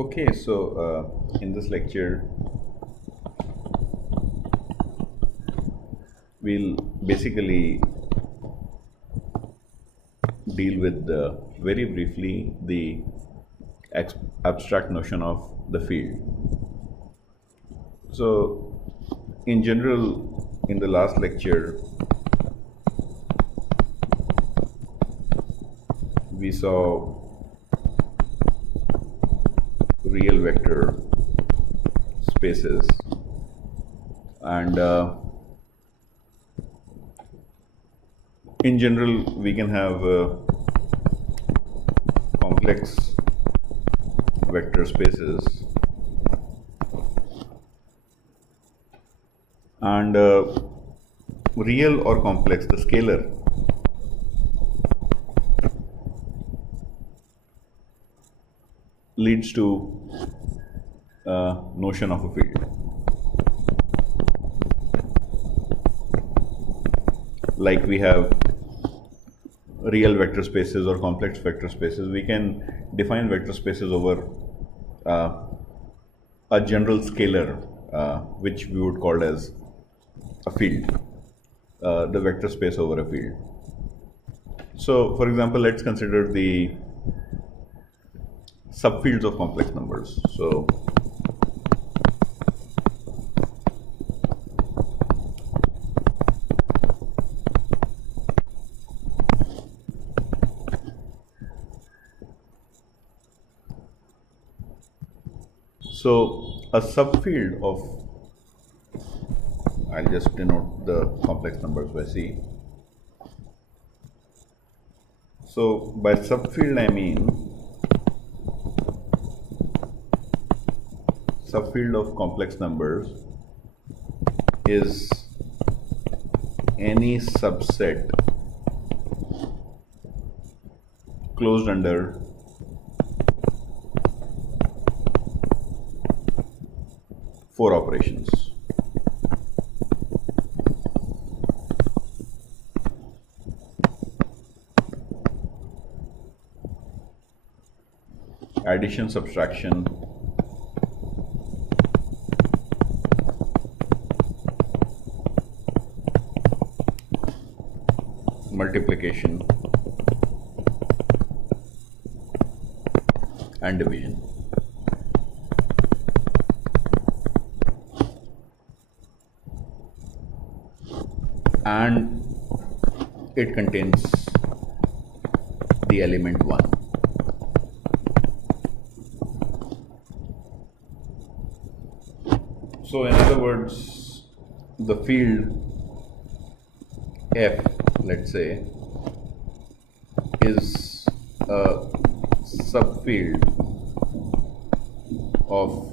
Okay, so in this lecture, we'll basically deal with very briefly the abstract notion of the field. So, in general, in the last lecture, we saw real vector spaces and in general we can have complex vector spaces and real or complex, the scalar leads to notion of a field. Like we have real vector spaces or complex vector spaces, we can define vector spaces over a general scalar which we would call as a field, the vector space over a field. So for example, let's consider the subfields of complex numbers. So a subfield of, I'll just denote the complex numbers by C. So by subfield I mean subfield of complex numbers is any subset closed under four operations. Addition, subtraction, multiplication, and division. And it contains the element 1. So in other words, the field F, let's say, is a subfield of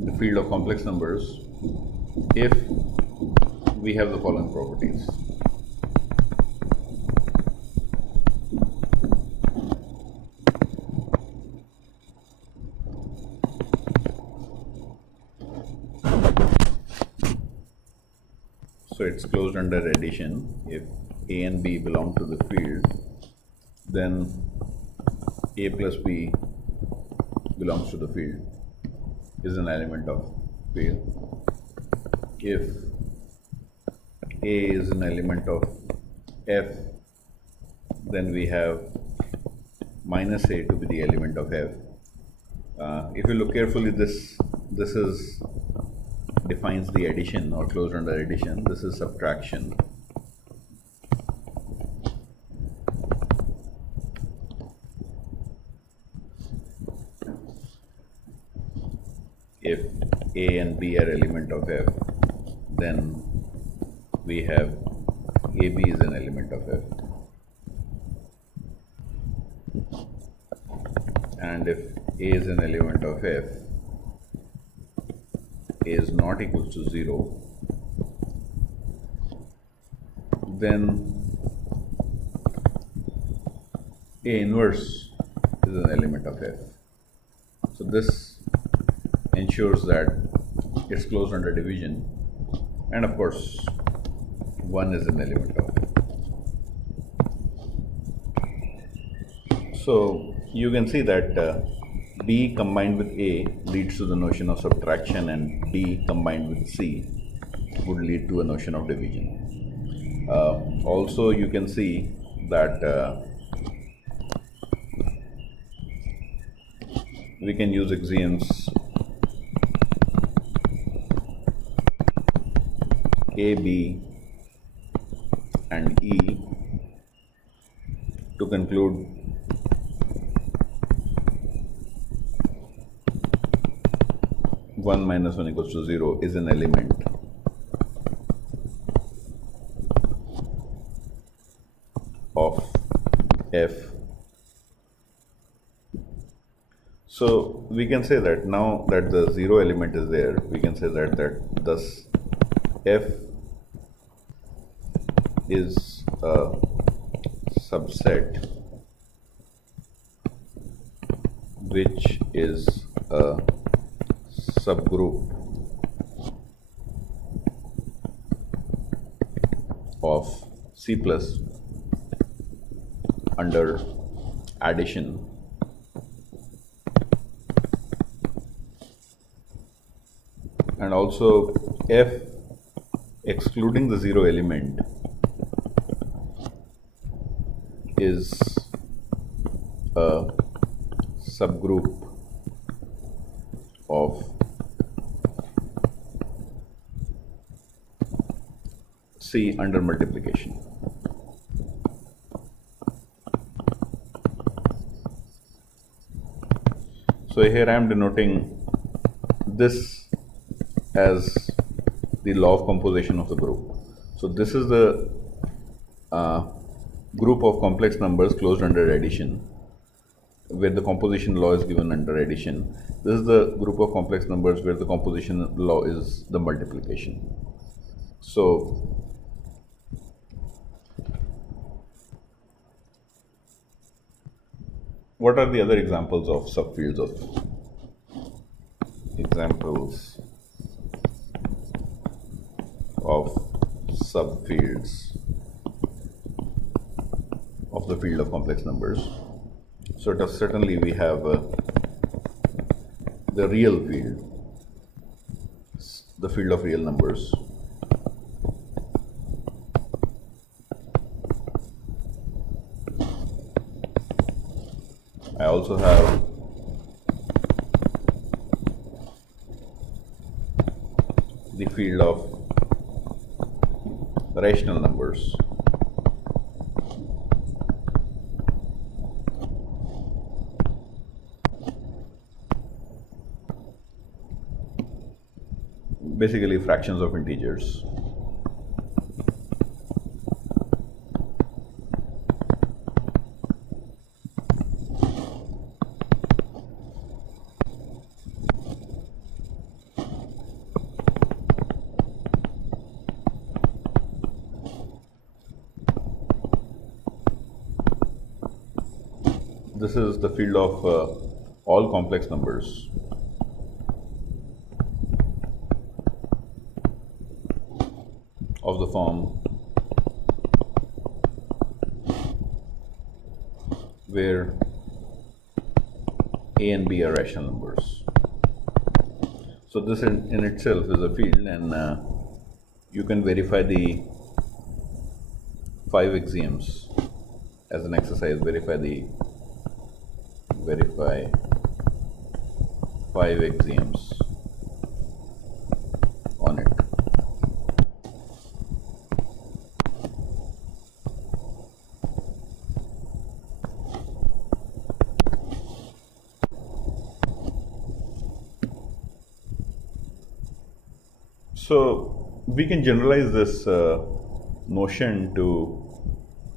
the field of complex numbers if we have the following properties. So it's closed under addition. If A and B belong to the field, then A plus B belongs to the field, is an element of field. If A is an element of F, then we have minus A to be the element of F. If you look carefully, this is defines the addition or closed under addition. This is subtraction. If A and B are element of F, then we have AB is an element of F. And if A is an element of F, A is not equal to 0, then A inverse is an element of F. So this ensures that it's closed under division, and of course 1 is an element of F. So you can see that B combined with A leads to the notion of subtraction, and D combined with C would lead to a notion of division. Also, you can see that we can use axioms A, B, and E to conclude one minus one equals to 0 is an element of F. So we can say that now that the 0 element is there, we can say that thus F is a subset which is a subgroup of C plus under addition and also F excluding the 0 element is a subgroup of C under multiplication. So here I am denoting this as the law of composition of the group. So this is the group of complex numbers closed under addition, where the composition law is given under addition. This is the group of complex numbers where the composition law is the multiplication. So what are the other examples of subfields of subfields of the field of complex numbers? So certainly we have the real field, the field of real numbers. I also have the field of rational numbers. Basically fractions of integers. This is the field of all complex numbers. Of the form where A and B are rational numbers. So this in itself is a field, and you can verify the 5 axioms as an exercise. Verify 5 axioms on it. So we can generalize this notion to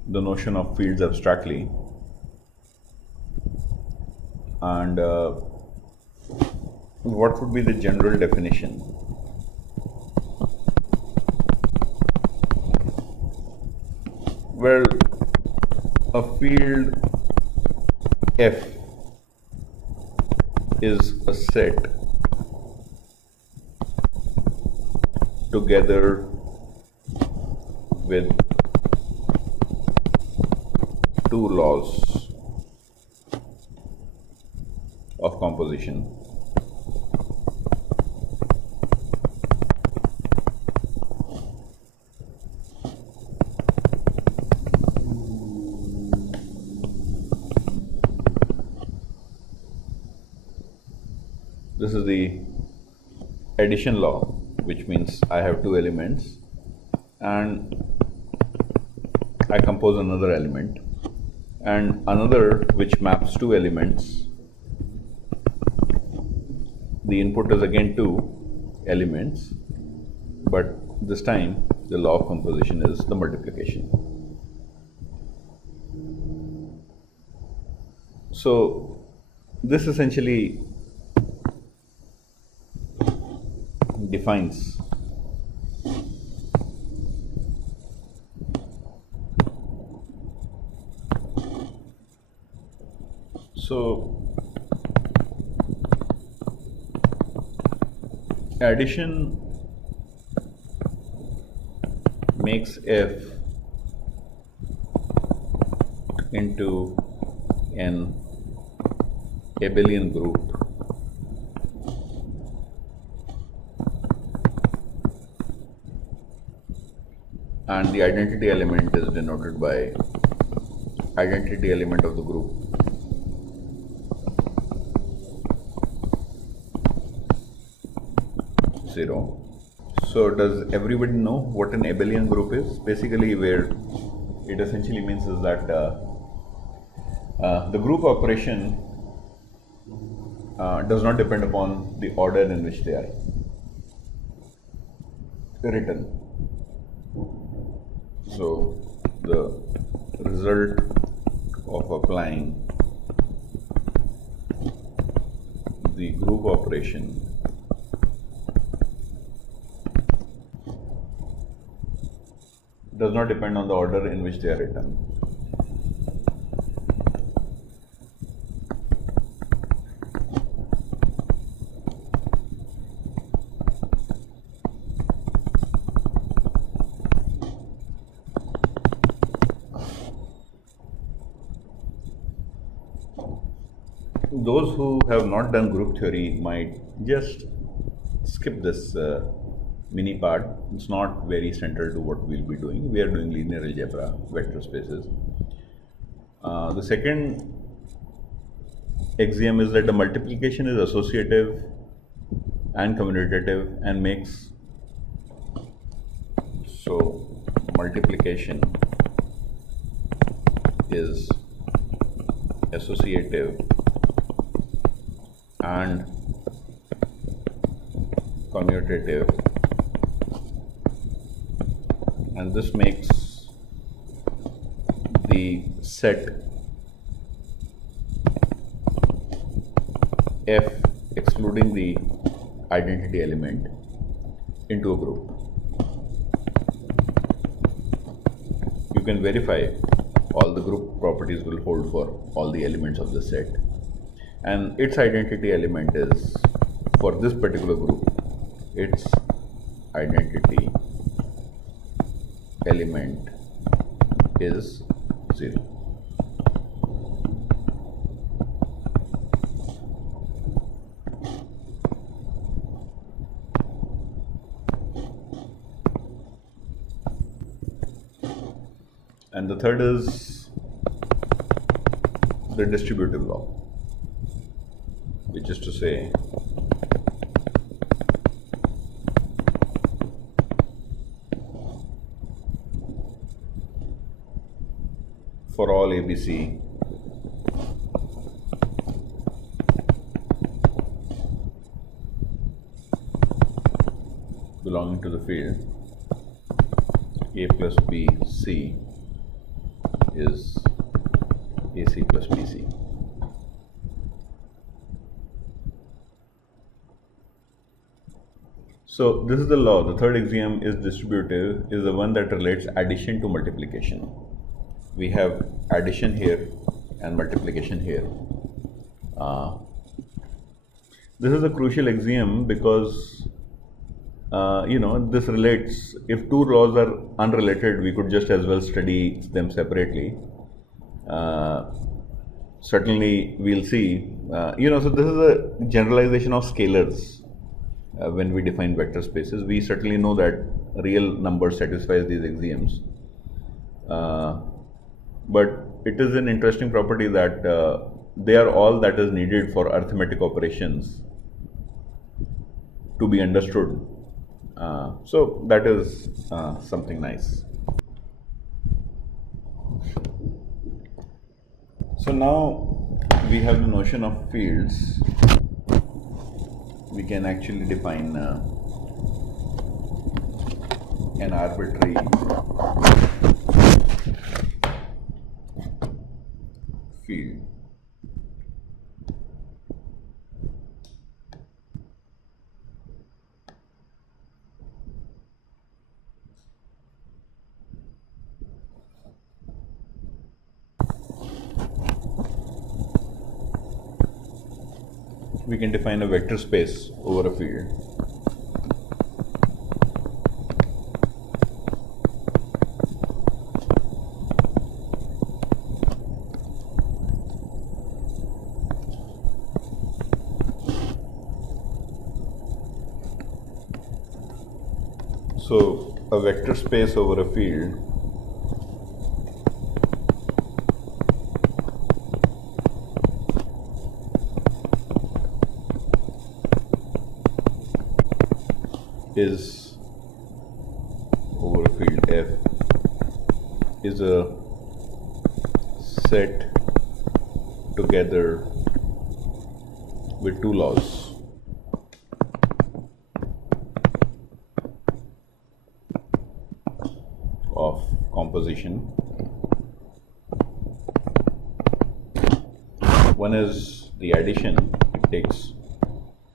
the notion of fields abstractly, and what would be the general definition? Well, a field F is a set together with 2 laws of composition. This is the addition law, which means I have two elements and I compose another element, and another which maps two elements. The input is again two elements, but this time the law of composition is the multiplication. So this essentially defines addition makes F into an abelian group and the identity element is denoted by identity element of the group. Zero. So does everybody know what an abelian group is? Basically, where it essentially means is that the group operation does not depend upon the order in which they are written. So the result of applying the group operation does not depend on the order in which they are written. Those who have not done group theory might just skip this mini part. It's not very central to what we'll be doing. We are doing linear algebra, vector spaces. The second axiom is that the multiplication is associative and commutative and makes, so multiplication is associative and commutative, and this makes the set F excluding the identity element into a group. You can verify all the group properties will hold for all the elements of the set, and its identity element is, for this particular group, its identity element is 0. And the third is the distributive law, which is to say for all ABC belonging to the field A plus B C is AC plus BC. So this is the law. The third axiom is distributive, is the one that relates addition to multiplication. We have addition here and multiplication here. This is a crucial axiom because this relates. If two laws are unrelated, we could just as well study them separately. certainly we'll see, so this is a generalization of scalars. When we define vector spaces, we certainly know that real number satisfies these axioms. But it is an interesting property that they are all that is needed for arithmetic operations to be understood. So that is something nice. So now we have the notion of fields. We can actually define an arbitrary field. We can define a vector space over a field. So a vector space over a field is over a field F is a set together with two laws. Of composition. One is the addition. It takes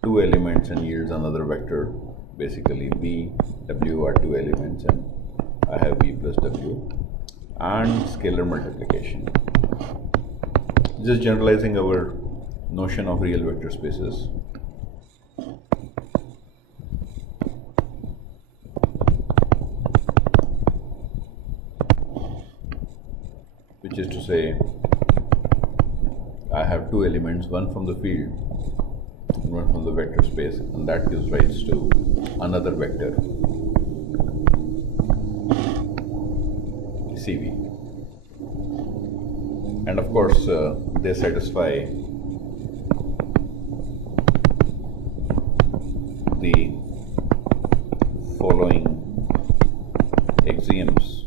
two elements and yields another vector. Basically b, w are two elements and I have b plus w. And scalar multiplication. Just generalizing our notion of real vector spaces. Which is to say, I have two elements, one from the field and one from the vector space, and that gives rise to another vector, CV. And of course, they satisfy the following axioms.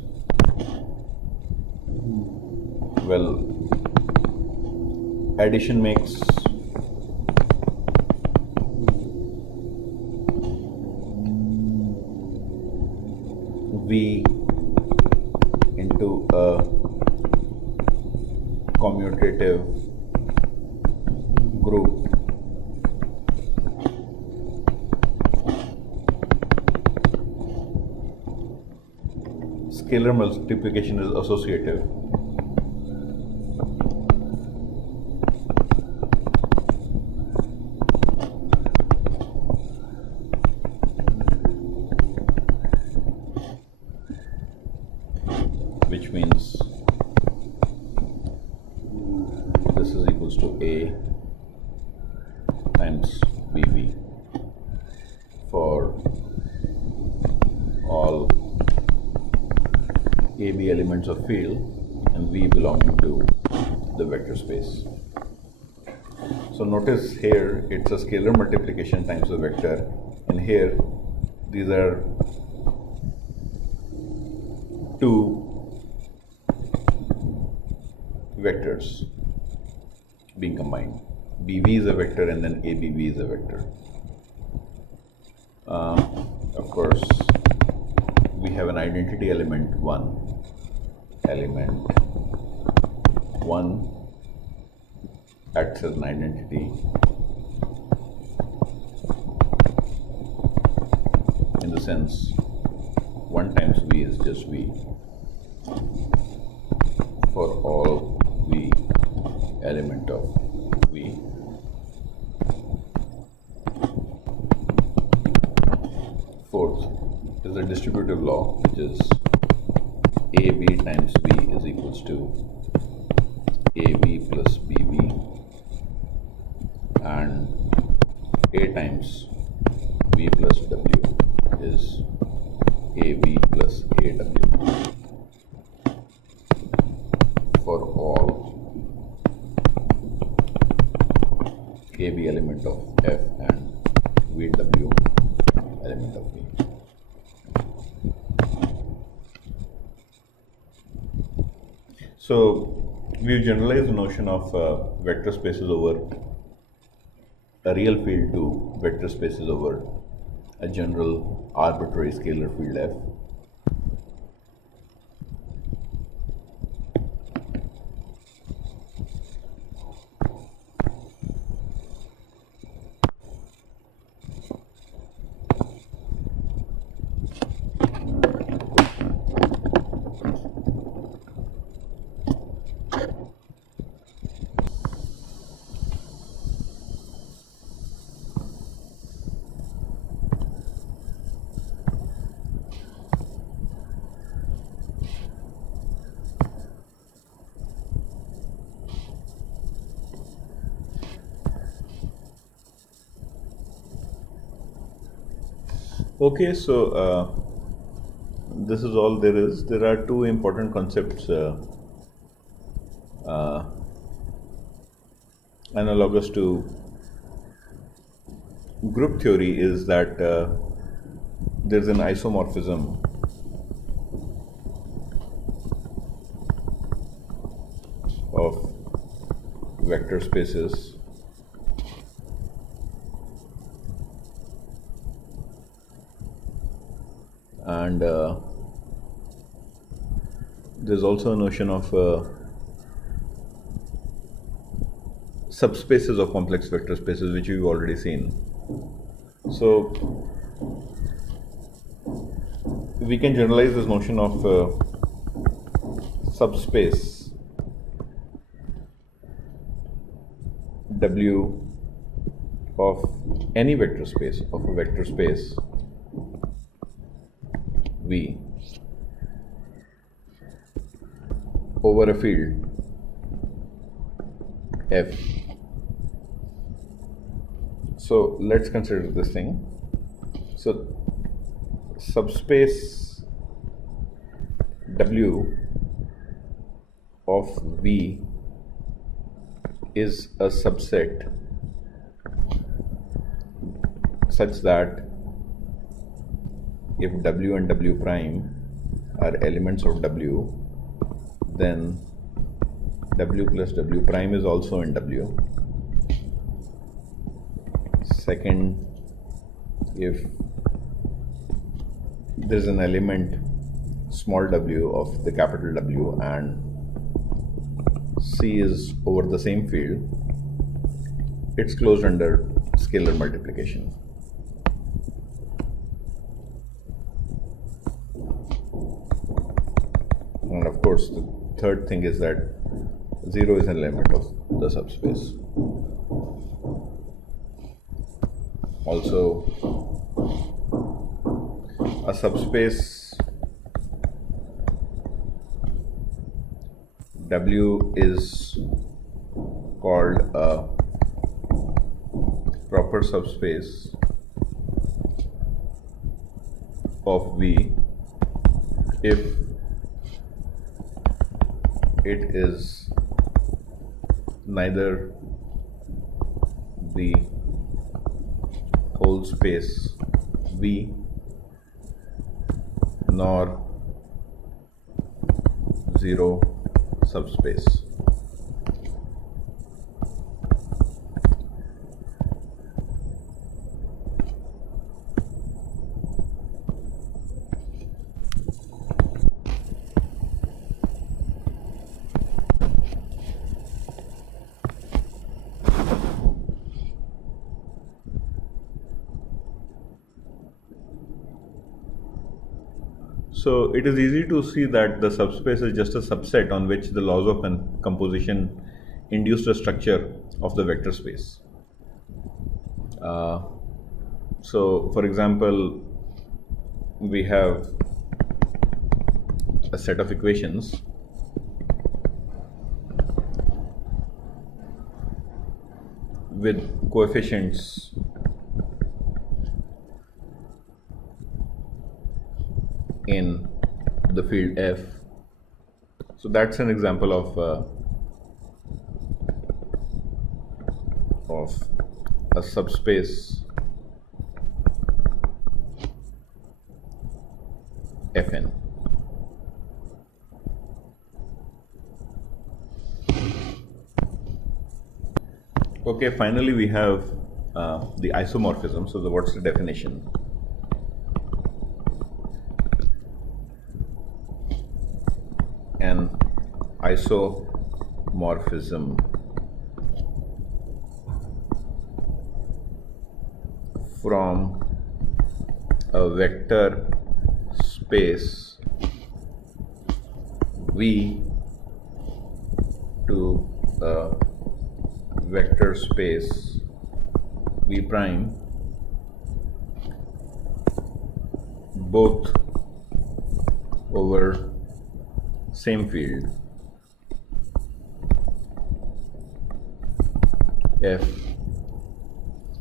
Well, addition makes V into a commutative group scalar multiplication is associative. Which means this is equals to A times BV for all AB elements of field and V belonging to the vector space. So notice here it's a scalar multiplication times the vector, and here these are two vectors being combined. BV is a vector and then ABV is a vector. Of course, we have an identity element 1. Element 1 acts as an identity in the sense 1 times V is just V for all V element of V. Fourth is the distributive law, which is AB times V is equals to AB plus BB and A times V plus W is AB plus AW for all AB element of F and VW element of V. So we've generalized the notion of vector spaces over a real field to vector spaces over a general arbitrary scalar field F. Okay, so this is all there is. There are two important concepts analogous to group theory is that there's an isomorphism of vector spaces and there's also a notion of subspaces of complex vector spaces, which we've already seen. So we can generalize this notion of subspace W of any vector space, of a vector space V over a field F. So let's consider this thing. So subspace W of V is a subset such that if W and W prime are elements of W, then W plus W prime is also in W. Second, if there is an element small w of the capital W and C is over the same field, it's closed under scalar multiplication. And of course, the third thing is that 0 is an element of the subspace. Also, a subspace W is called a proper subspace of V if it is neither the whole space V nor 0 subspace. So it is easy to see that the subspace is just a subset on which the laws of composition induce a structure of the vector space. So for example, we have a set of equations with coefficients in the field F. So that's an example of a subspace Fn. Okay, finally we have the isomorphism. So what's the definition? An isomorphism from a vector space V to a vector space V prime, both over same field F,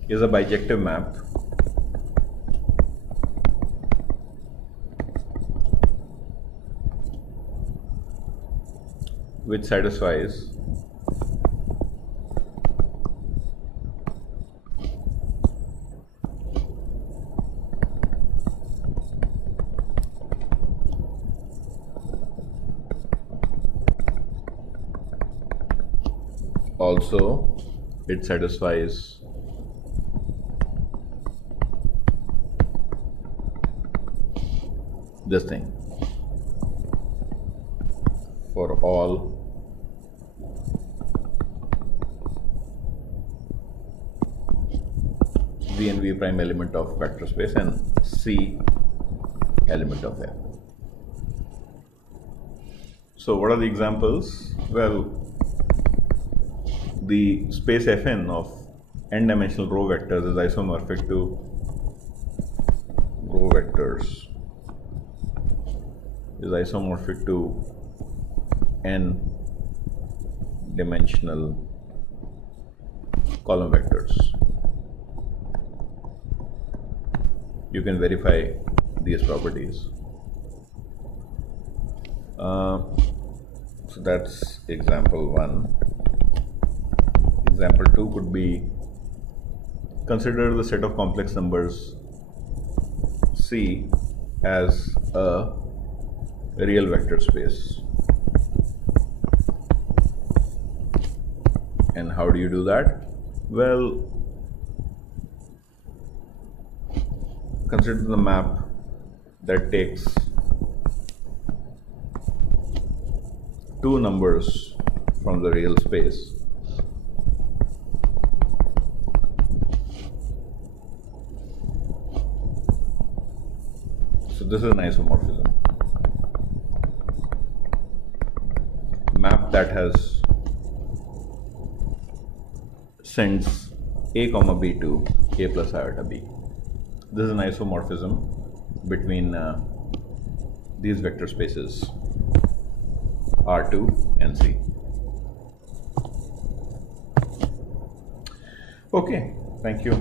is a bijective map which satisfies also it satisfies this thing for all V and V prime element of vector space and C element of F. So what are the examples? Well, the space Fn of n-dimensional row vectors is isomorphic to row vectors, is isomorphic to n-dimensional column vectors. You can verify these properties. So that's example 1. Example 2 could be, consider the set of complex numbers C as a real vector space. And how do you do that? Well, consider the map that takes two numbers from the real space so this is an isomorphism map that has sends a comma b to a plus iota b. This is an isomorphism between these vector spaces R2 and C. Okay, thank you.